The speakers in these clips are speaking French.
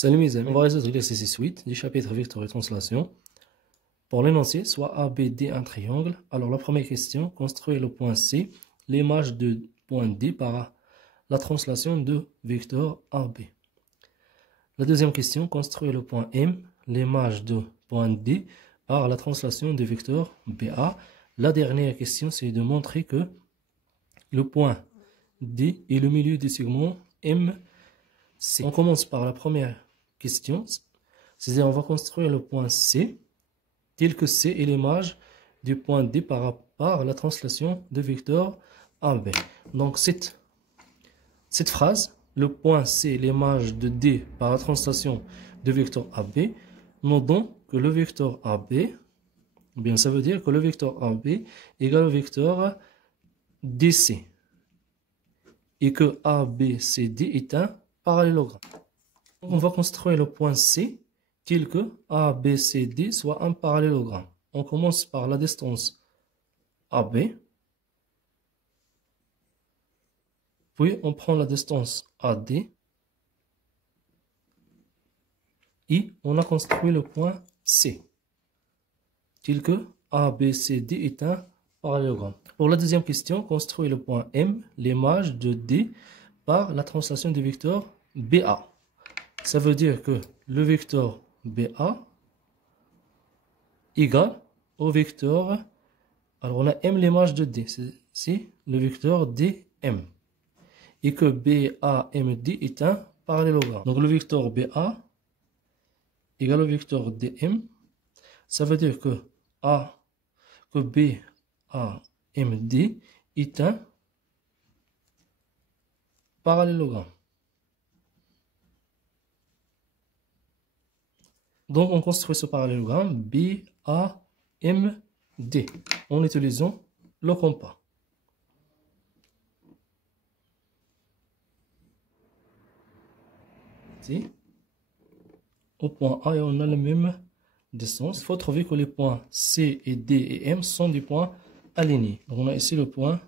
Salut mes amis, on va résoudre l'exercice 8 du chapitre vecteur et translation. Pour l'énoncé, soit ABD un triangle. Alors la première question, construire le point C, l'image de point D par la translation de vecteur AB. La deuxième question, construire le point M, l'image de point D par la translation de vecteur BA. La dernière question, c'est de montrer que le point D est le milieu du segment MC. On commence par la première question, c'est-à-dire on va construire le point C, tel que C est l'image du point D par la translation de vecteur AB. Donc cette phrase, le point C est l'image de D par la translation de vecteur AB, nous donne que le vecteur AB, bien ça veut dire que le vecteur AB égale au vecteur DC et que ABCD est un parallélogramme. On va construire le point C tel que ABCD soit un parallélogramme. On commence par la distance AB, puis on prend la distance AD, et on a construit le point C tel que ABCD est un parallélogramme. Pour la deuxième question, construire le point M, l'image de D par la translation du vecteur BA. Ça veut dire que le vecteur BA égale au vecteur, alors on a M l'image de D, c'est le vecteur DM, et que BAMD est un parallélogramme. Donc le vecteur BA égale au vecteur DM, ça veut dire que BAMD est un parallélogramme. Donc, on construit ce parallélogramme BAMD en utilisant le compas. Ici, au point A, on a la même distance. Il faut trouver que les points C et D et M sont des points alignés. Donc, on a ici le point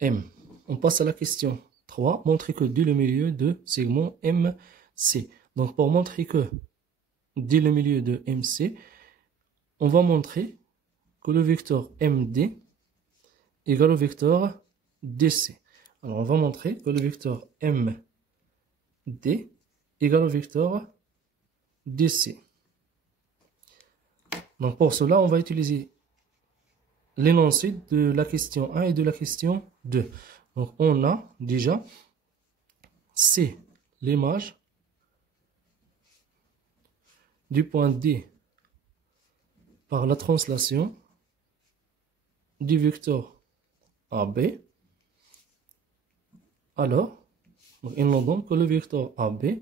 M. On passe à la question 3. Montrer que D est le milieu de segment MC. Donc, pour montrer que D est le milieu de MC, on va montrer que le vecteur MD égale au vecteur DC. Alors, on va montrer que le vecteur MD égale au vecteur DC. Donc, pour cela, on va utiliser l'énoncé de la question 1 et de la question 2. Donc, on a déjà C, l'image du point D par la translation du vecteur AB. Alors, il nous donne que le vecteur AB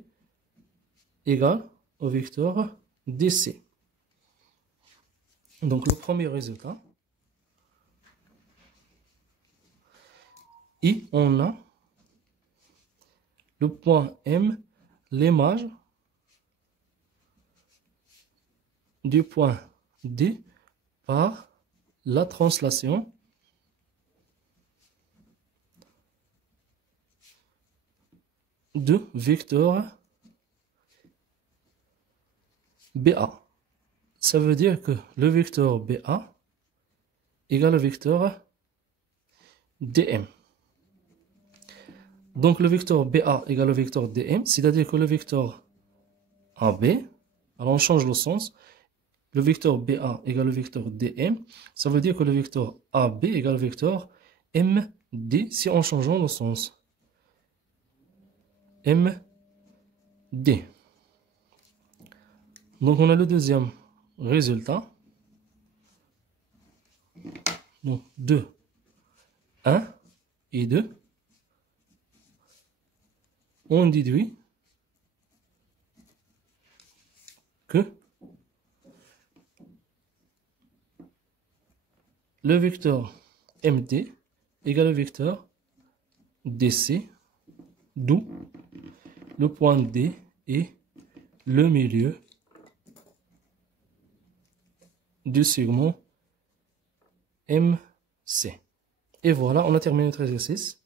égale au vecteur DC. Donc, le premier résultat. Et on a le point M, l'image du point D par la translation de vecteur BA. Ça veut dire que le vecteur BA égale au vecteur DM. Donc le vecteur BA égale au vecteur DM, c'est-à-dire que le vecteur AB, alors on change le sens, le vecteur BA égale au vecteur DM, ça veut dire que le vecteur AB égale au vecteur MD si en changeant le sens. MD. Donc on a le deuxième résultat. Donc 2, 1 et 2. On déduit que le vecteur MD égale au vecteur DC, d'où le point D est le milieu du segment MC. Et voilà, on a terminé notre exercice.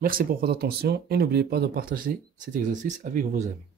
Merci pour votre attention et n'oubliez pas de partager cet exercice avec vos amis.